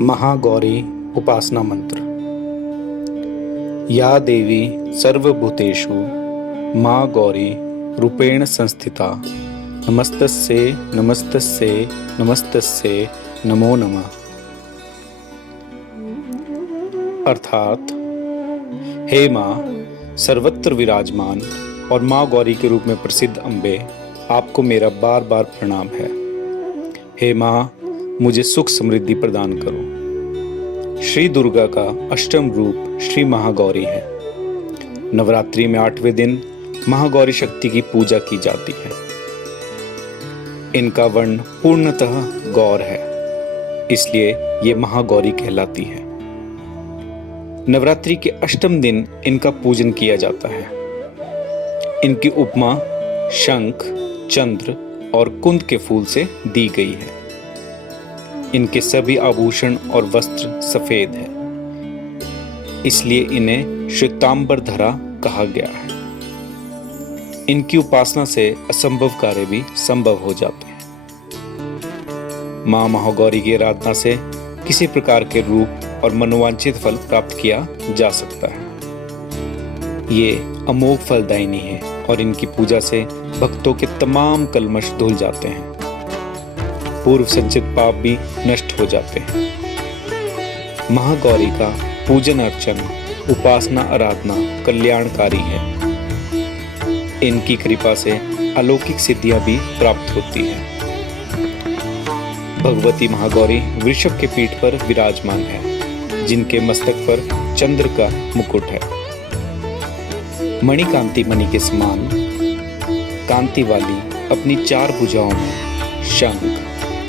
महागौरी उपासना मंत्र। या देवी सर्वभूतेषु माँ गौरी रूपेण संस्थिता नमस्तस्यै नमस्तस्यै नमस्तस्यै नमो नमः। अर्थात हे माँ, सर्वत्र विराजमान और माँ गौरी के रूप में प्रसिद्ध अम्बे, आपको मेरा बार बार प्रणाम है। हे माँ, मुझे सुख समृद्धि प्रदान करो। श्री दुर्गा का अष्टम रूप श्री महागौरी है। नवरात्रि में 8वें दिन महागौरी शक्ति की पूजा की जाती है। इनका वर्ण पूर्णतः गौर है, इसलिए ये महागौरी कहलाती है। नवरात्रि के अष्टम दिन इनका पूजन किया जाता है। इनकी उपमा शंख, चंद्र और कुंद के फूल से दी गई है। इनके सभी आभूषण और वस्त्र सफेद है, इसलिए इन्हें श्वेतांबरधरा कहा गया है। इनकी उपासना से असंभव कार्य भी संभव हो जाते हैं। मां महागौरी की आराधना से किसी प्रकार के रूप और मनोवांछित फल प्राप्त किया जा सकता है। ये अमोघ फलदायिनी है और इनकी पूजा से भक्तों के तमाम कल्मश धुल जाते हैं। पूर्व संचित पाप भी नष्ट हो जाते हैं। महागौरी का पूजन अर्चन, उपासना, आराधना कल्याणकारी है। इनकी कृपा से अलौकिक सिद्धियां भी प्राप्त होती हैं। भगवती महागौरी वृषभ के पीठ पर विराजमान है, जिनके मस्तक पर चंद्र का मुकुट है। मणिकांति मणि के समान कांति वाली अपनी 4 भुजाओं में शंख,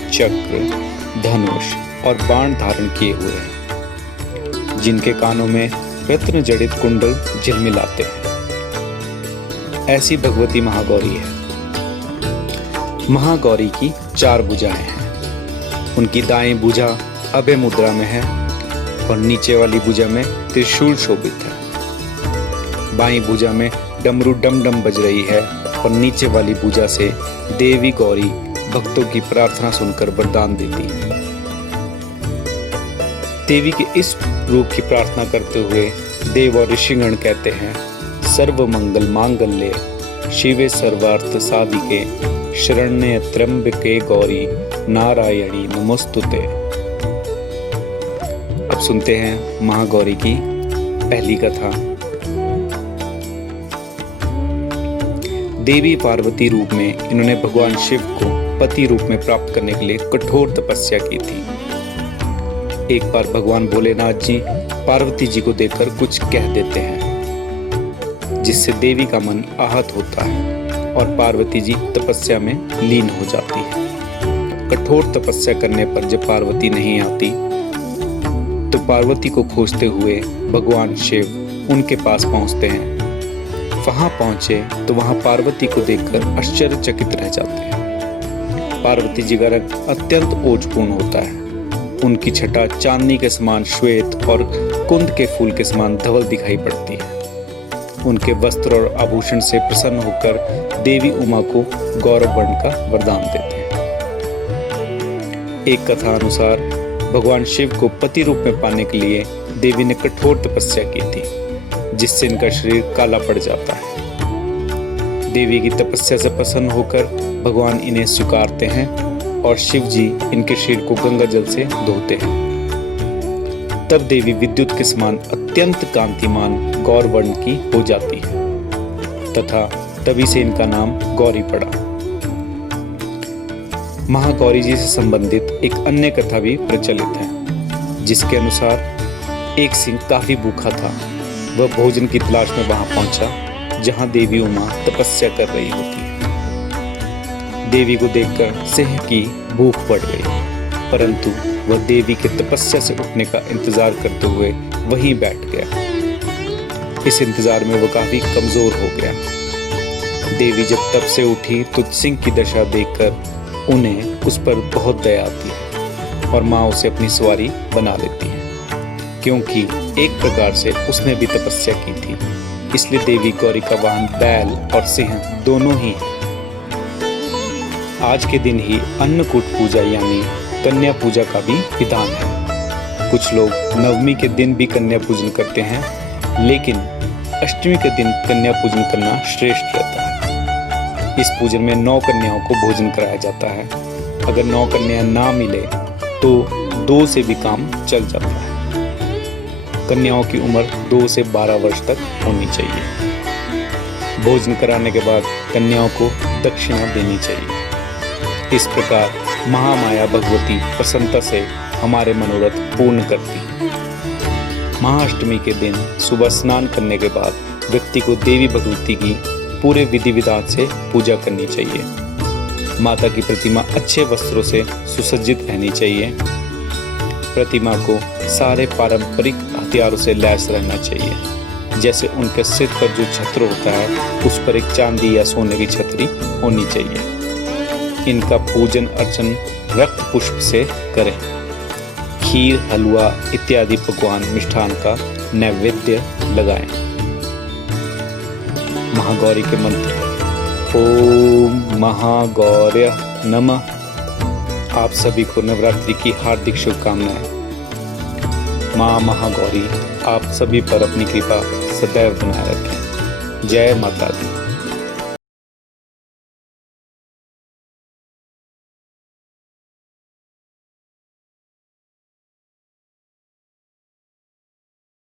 चक्र, धनुष और बाण धारण किए हुए हैं, जिनके कानों में रत्न जड़ित कुंडल झिलमिलाते हैं। ऐसी भगवती महागौरी है। महागौरी की 4 भुजाएं हैं। उनकी दाएं भुजा अभय मुद्रा में है और नीचे वाली भुजा में त्रिशूल शोभित है। बाईं भुजा में डमरू डम डम बज रही है और नीचे वाली भुजा से देवी गौरी भक्तों की प्रार्थना सुनकर वरदान देती है। देवी के इस रूप की प्रार्थना करते हुए देव और ऋषिगण कहते हैं, सर्व मंगल मांगल्ये शिवे सर्वार्थ साधिके शरण्ये त्र्यंबके गौरी नारायणी नमोस्तुते। अब सुनते हैं महागौरी की पहली कथा। देवी पार्वती रूप में इन्होंने भगवान शिव को पति रूप में प्राप्त करने के लिए कठोर तपस्या की थी। एक बार भगवान भोलेनाथ जी पार्वती जी को देखकर कुछ कह देते हैं, जिससे देवी का मन आहत होता है और पार्वती जी तपस्या में लीन हो जाती है। कठोर तपस्या करने पर जब पार्वती नहीं आती, तो पार्वती को खोजते हुए भगवान शिव उनके पास पहुंचते हैं। वहां पहुंचे तो वहां पार्वती को देखकर आश्चर्यचकित रह जाते हैं। पार्वती जी का रंग अत्यंत ओजपूर्ण होता है। उनकी छटा चांदनी के समान श्वेत और कुंद के फूल के समान धवल दिखाई पड़ती है। उनके वस्त्र और आभूषण से प्रसन्न होकर देवी उमा को गौरव वर्ण का वरदान देते हैं। एक कथा अनुसार भगवान शिव को पति रूप में पाने के लिए देवी ने कठोर तपस्या की थी, जिससे इनका शरीर काला पड़ जाता है। देवी की तपस्या से प्रसन्न होकर भगवान इन्हें स्वीकारते हैं और शिव जी इनके शरीर को गंगा जल से धोते हैं। तब देवी विद्युत के समान अत्यंत कांतिमान गौर वर्ण की हो जाती है तथा तभी से इनका नाम गौरी पड़ा। महागौरी जी से संबंधित एक अन्य कथा भी प्रचलित है, जिसके अनुसार एक सिंह काफी भूखा था। वह भोजन की तलाश में वहां पहुंचा जहां देवी उमा तपस्या कर रही होती है। देवी को देखकर सिंह की भूख बढ़ गई, परंतु वह देवी के तपस्या से उठने का इंतजार करते हुए वहीं बैठ गया। इस इंतजार में वह काफी कमजोर हो गया। देवी जब तब से उठी तो सिंह की दशा देखकर उन्हें उस पर बहुत दया आती है और माँ उसे अपनी सवारी बना लेती है, क्योंकि एक प्रकार से उसने भी तपस्या की थी। इसलिए देवी गौरी का वाहन बैल और सिंह दोनों ही है। आज के दिन ही अन्नकूट पूजा यानी कन्या पूजा का भी विधान है। कुछ लोग नवमी के दिन भी कन्या पूजन करते हैं, लेकिन अष्टमी के दिन कन्या पूजन करना श्रेष्ठ रहता है। इस पूजन में 9 कन्याओं को भोजन कराया जाता है। अगर 9 कन्या ना मिले तो 2 से भी काम चल जाता है। कन्याओं की उम्र 2 से 12 वर्ष तक होनी चाहिए। भोजन कराने के बाद कन्याओं को दक्षिणा देनी चाहिए। इस प्रकार महामाया भगवती प्रसन्नता से हमारे मनोरथ पूर्ण करती है। महाअष्टमी के दिन सुबह स्नान करने के बाद व्यक्ति को देवी भगवती की पूरे विधि विधान से पूजा करनी चाहिए। माता की प्रतिमा अच्छे वस्त्रों से सुसज्जित रहनी चाहिए। प्रतिमा को सारे पारंपरिक हथियारों से लैस रहना चाहिए। जैसे उनके सिर पर जो छत्र होता है उस पर एक चांदी या सोने की छतरी होनी चाहिए। इनका पूजन अर्चन रक्त पुष्प से करें। खीर, हलवा इत्यादि पकवान मिष्ठान का नैवेद्य लगाएं। महागौरी के मंत्र। ओम महागौर्य नमः। आप सभी को नवरात्रि की हार्दिक शुभकामनाएं। माँ महागौरी आप सभी पर अपनी कृपा सदैव बनाए रखें। जय माता दी।